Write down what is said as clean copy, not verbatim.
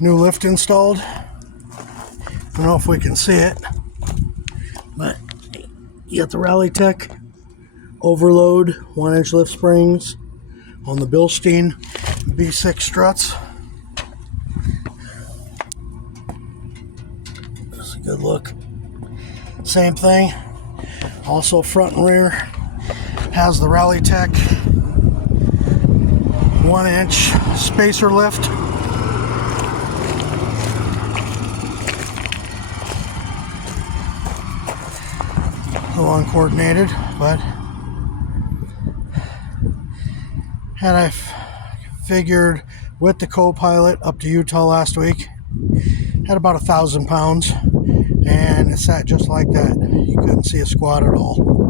new lift installed. I don't know if we can see it, but you got the RalliTEK Overload 1-inch lift springs on the Bilstein B6 Struts. That's a good look. Same thing, also front and rear has the RalliTEK 1-inch spacer lift. A little uncoordinated, but had I figured with the co-pilot up to Utah last week, had about 1,000 pounds, and it sat just like that. You couldn't see a squat at all.